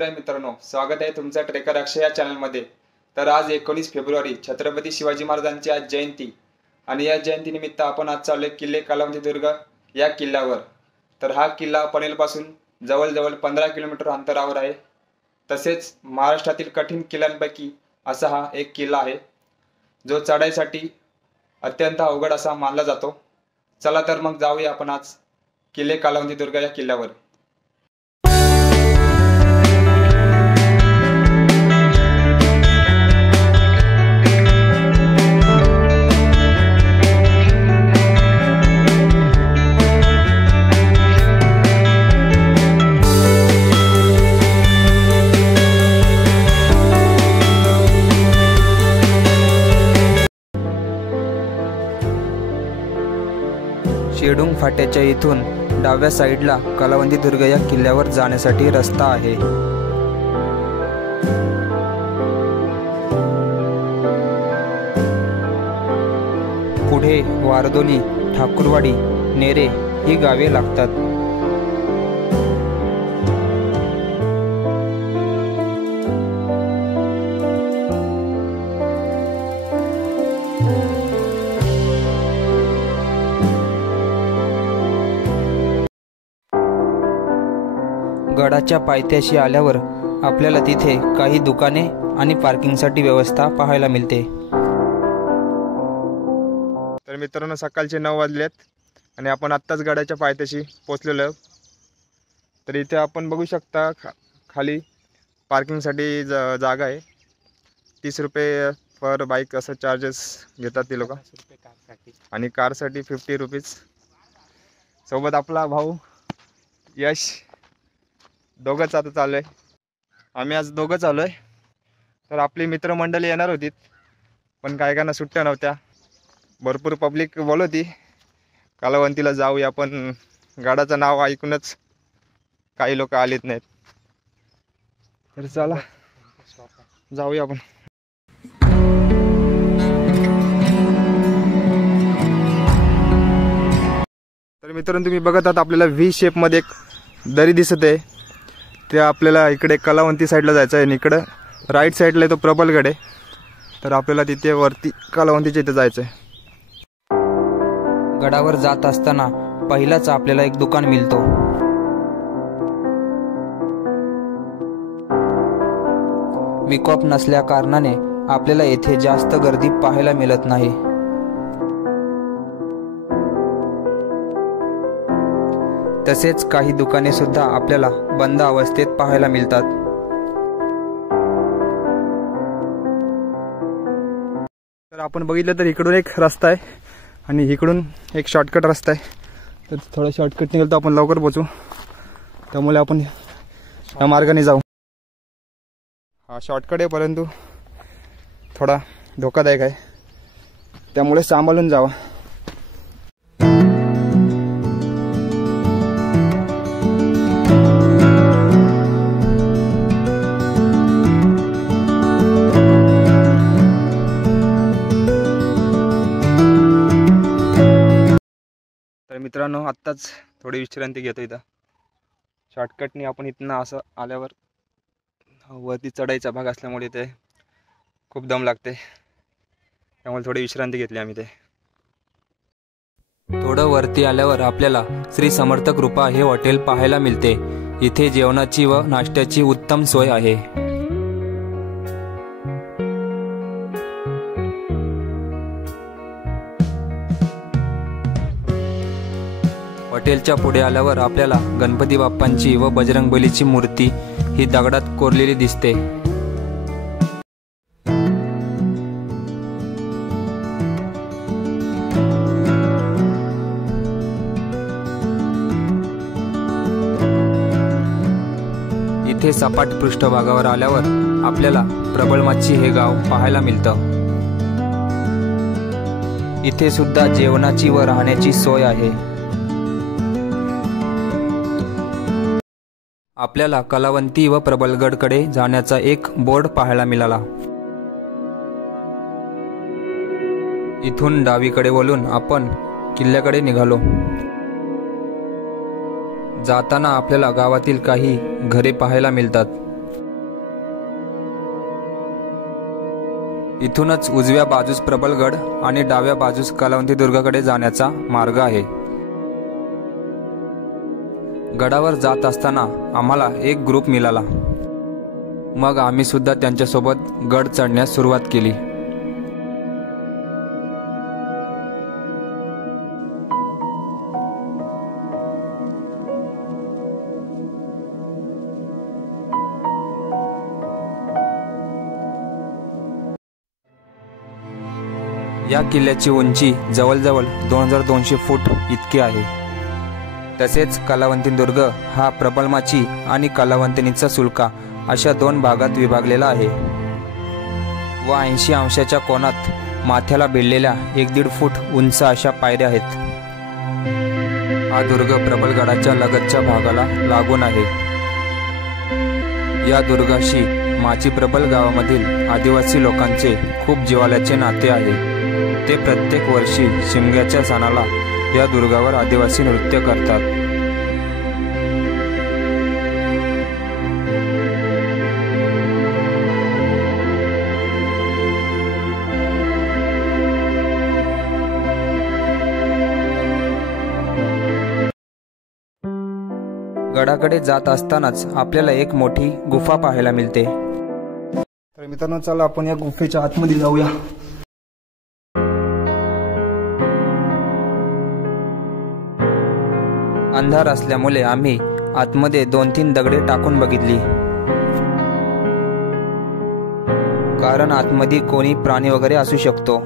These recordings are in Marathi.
शिवराय मित्रांनो, स्वागत आहे तुमचा ट्रेकर अक्षय या चॅनलमध्ये। तर आज 19 फेब्रुवारी छत्रपती शिवाजी महाराजांची आज जयंती आणि या जयंतीनिमित्त आपण आज चाललोय किल्ले कलावंती दुर्ग या किल्ल्यावर। तर हा किल्ला पनवेलपासून जवळजवळ 15 किलोमीटर अंतरावर आहे। तसेच महाराष्ट्रातील कठीण किल्ल्यांपैकी असा हा एक किल्ला आहे जो चढाईसाठी अत्यंत अवघड असा मानला जातो। चला तर मग जाऊया आपण आज किल्ले कलावंती दुर्ग या किल्ल्यावर। शेडुंग फाट्याच्या इथून डाव्या साईडला कलावंती दुर्ग या किल्ल्यावर जाण्यासाठी रस्ता आहे। पुढे वारदोनी, ठाकुरवाडी, नेरे ही गावे लागतात। गडाच्या पायथ्याशी आल्यावर आपल्याला तिथे काही दुकाने आणि पार्किंगसाठी व्यवस्था पाहायला मिळते। तर मित्रांनो, सकाळचे 9 वाजलेत आणि आपण आत्ताच गडाच्या पायथ्याशी पोहोचलेलो आहोत। तर इथे आपण बघू शकता खाली पार्किंगसाठी जागा आहे। 30 रुपये पर बाईक असं चार्जेस घेतात ते लोक, आणि कारसाठी 50 रुपीज। सोबत आपला भाऊ यश, दोघंच आता चालू आहे। आम्ही आज दोघंच आलो आहे। तर आपली मित्रमंडळी येणार होती पण काय काना सुट्ट्या नव्हत्या। भरपूर पब्लिक बोलत होती कलावंतीला जाऊया, पण गडाचं नाव ऐकूनच काही लोक आलेत नाहीत। तर चला जाऊया आपण। तर मित्रांनो, तुम्ही बघत आहात आपल्याला व्ही शेपमध्ये एक दरी दिसत आहे। ते आपल्याला इकडे कलावंती साईडला जायचं आहे आणि इकडं राईट साईडला तो प्रबलगड आहे। तर आपल्याला तिथे वरती कलावंतीच्या इथे जायचं आहे। गडावर जात असताना पहिलाच आपल्याला एक दुकान मिळतो। वीक ऑफ नसल्या कारणाने आपल्याला येथे जास्त गर्दी पाहायला मिळत नाही। तसेच काही दुकाने सुद्धा आपल्याला बंद अवस्थेत पाहायला मिळतात। तर आपण बघितलं तर इकडून एक रस्ता आहे आणि इकडून एक शॉर्टकट रस्ता आहे। तर थोडा शॉर्टकट निघाल तर आपण लवकर पोहोचू, त्यामुळे आपण या मार्गाने जाऊ। हा शॉर्टकट आहे परंतु थोडा धोकादायक आहे, त्यामुळे सांभाळून जावा। तर मित्रांनो, आत्ताच थोडी विश्रांती घेतो इथं। शॉर्टकटने आपण इथनं असं आल्यावर वरती चढाईचा भाग असल्यामुळे ते खूप दम लागते, त्यामुळे थोडी विश्रांती घेतली आम्ही ते। थोडं वरती आल्यावर आपल्याला श्री समर्थ कृपा हे हॉटेल पाहायला मिळते। इथे जेवणाची व नाश्त्याची उत्तम सोय आहे। हॉटेलच्या पुढे आल्यावर आपल्याला गणपती बाप्पांची व बजरंगबलीची मूर्ती ही दगडात कोरलेली दिसते। इथे सपाट पृष्ठभागावर आल्यावर आपल्याला प्रबळमाची हे गाव पाहायला मिळतं। इथे सुद्धा जेवणाची व राहण्याची सोय आहे। आपल्याला कलावंती व प्रबलगडकडे जाण्याचा एक बोर्ड पाहायला मिळाला। इथून डावीकडे वळून आपण किल्ल्याकडे निघालो। जाताना आपल्याला गावातील काही घरे पाहायला मिळतात। इथूनच उजव्या बाजूस प्रबलगड आणि डाव्या बाजूस कलावंती दुर्गाकडे जाण्याचा मार्ग आहे. गडावर जात असताना आम्हाला एक ग्रुप मिळाला. मग आम्ही सुद्धा त्यांच्यासोबत गड चढण्यास सुरुवात केली. या किल्ल्याची उंची जवळजवळ 2200 फूट इतकी आहे. तसेच कलावंती दुर्ग हा प्रबलमाची आणि कलावंतिनीचा सुलका अशा 2 भागात विभागलेला आहे व 80 अंशाच्या कोनात माथ्याला भिडलेल्या 1.5 फूट उंच अशा पायऱ्या आहेत. हा दुर्ग प्रबलगडाच्या लगतच्या भागाला लागून आहे. या दुर्गाशी माची प्रबल गावामधील आदिवासी लोकांचे खूप जिव्हाळ्याचे नाते आहे. ते प्रत्येक वर्षी शिमग्याच्या सणाला या दुर्गावर आदिवासी नृत्य करतात. गडाकडे जात असतानाच आपल्याला एक मोठी गुफा पाहायला मिळते. तर मित्रांनो, चला आपण या गुफेच्या आतमध्ये जाऊया. अंधार असल्यामुळे आम्ही आतमध्ये 2-3 दगडे टाकून बघितली, कारण आतमध्ये कोणी प्राणी वगैरे असू शकतो.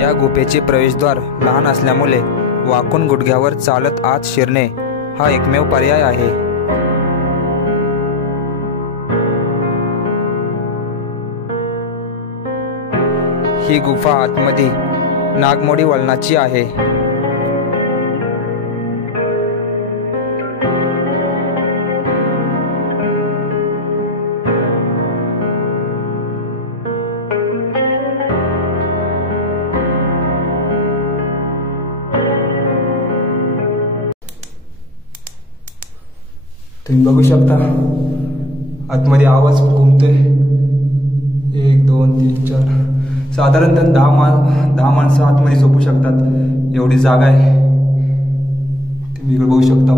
या गुफेचे प्रवेशद्वार लहान असल्यामुळे वाकून गुडघ्यावर चालत आत शिरणे हा एकमेव पर्याय आहे. ही गुफा आतमध्ये नागमोडी वलनाची आहे. तुम्ही बघू शकता आतमध्ये आवाज घुमतोय. 1 2 3 4 साधारणतः 10 माणसं आतमध्ये झोपू शकतात एवढी जागा आहे. तुम्ही इकडे बघू शकता.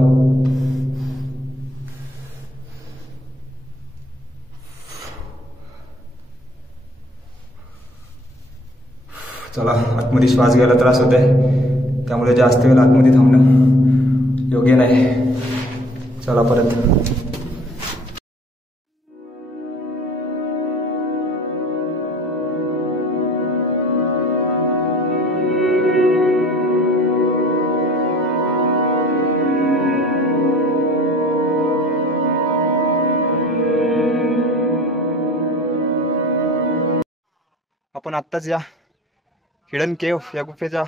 चला, आतमध्ये श्वास घ्यायला त्रास होत आहे, त्यामुळे जास्त वेळ आतमध्ये थांबणं योग्य नाही. चला परत. आपण आत्ताच या हिडन केव्ह या गुफेच्या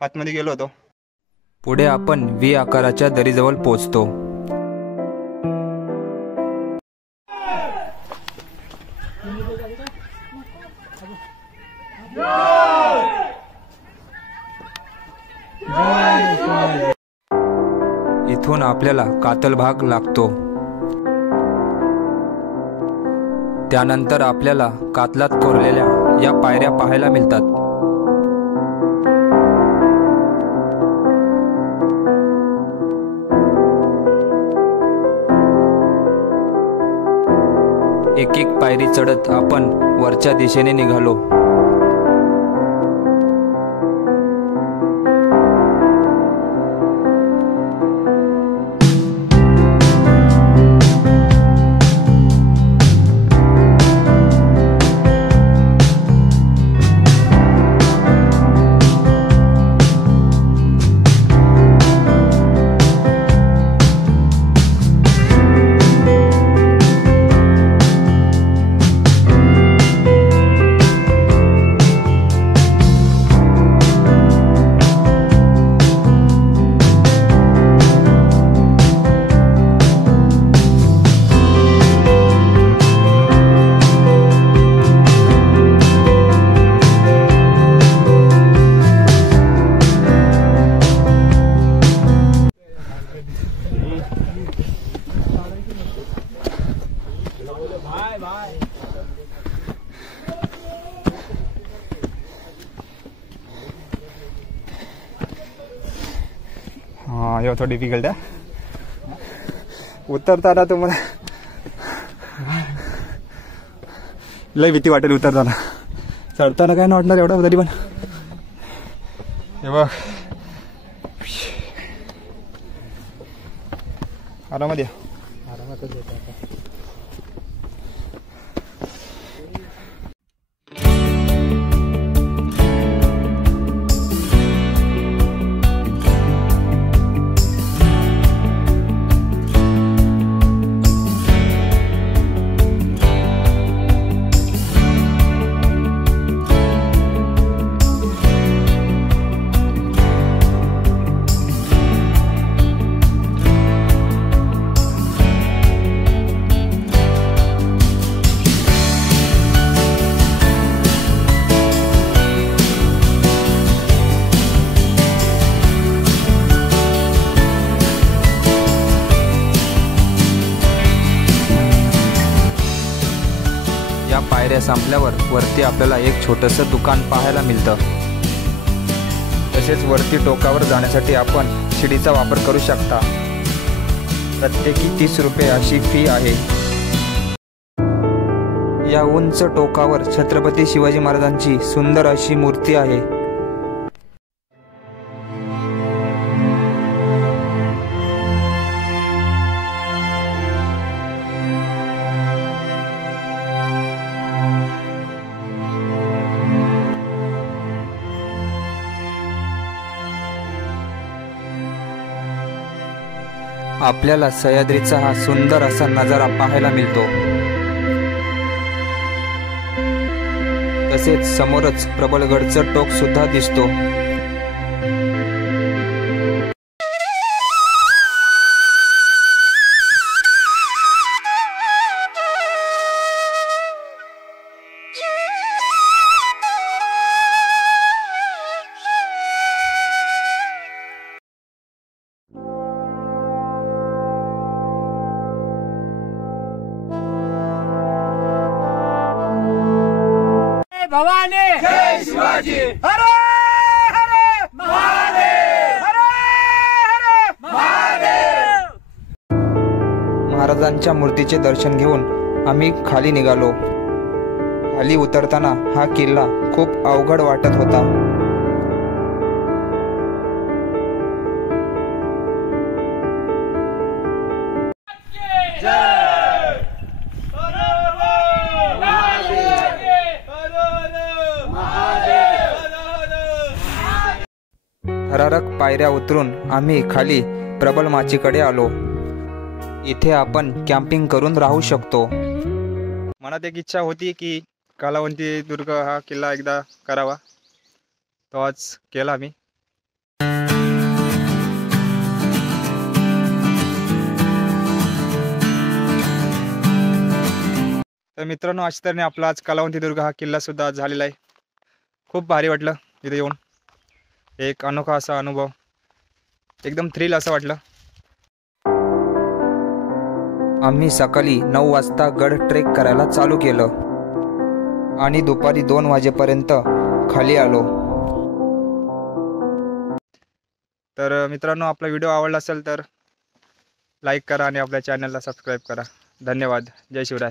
आतमध्ये गेलो होतो. पुढे आपण व्ही आकाराच्या दरीजवळ पोहोचतो. इथून आपल्याला कातल भाग लागतो. त्यानंतर आपल्याला कातलात कोरलेल्या या पायऱ्या पाहायला मिळतात. एक एक पायरी चढत आपण वरच्या दिशेने निघालो. हां हे थोडं डिफिकल्ट आहे उतरताना तुम्हाला लय भीती वाटेल उतरताना. चढताना काय नाही वाटणार एवढं तरी पण. हे बघ आरामात या. या पायऱ्या संपल्यावर वरती आपल्याला एक छोटंसं दुकान पाहायला मिळतं. तसेच वरती टोकावर जाण्यासाठी आपण शिडीचा वापर करू शकता. प्रत्येकी 30 रुपये अशी फी आहे. या उंच टोकावर छत्रपती शिवाजी महाराजांची सुंदर अशी मूर्ती आहे. आपल्याला सह्याद्रीचा हा सुंदर असा नजारा पाहायला मिळतो. तसेच समोरच प्रबळगडचं टोक सुद्धा दिसतो. भवानी जय शिवाजी हरे हरे महादेव हरे हरे महादेव. महाराजांच्या मूर्तीचे दर्शन घेऊन आम्ही खाली निघालो. खाली उतरताना हा किल्ला खूप अवघड वाटत होता. थरारक पायऱ्या उतरून आम्ही खाली प्रबल माचीकडे आलो. इथे आपण कॅम्पिंग करून राहू शकतो. मनात एक इच्छा होती की कालावंती दुर्ग हा किल्ला एकदा करावा, तो आज केला मी. तर मित्रांनो अशा तऱ्हेने आपला आज कालावंती दुर्ग हा किल्ला सुद्धा झालेला आहे. खूप भारी वाटलं इथे येऊन. एक अनोखा असा अनुभव, एकदम थ्रिल असं वाटलं. आम्ही सकाळी 9 वाजता गड ट्रेक करायला चालू केलं आणि दुपारी 2 वाजेपर्यंत खाली आलो. तर मित्रांनो आपला व्हिडिओ आवडला असेल तर लाईक करा आणि आपल्या चॅनलला सबस्क्राईब करा. धन्यवाद. जय शिवराय.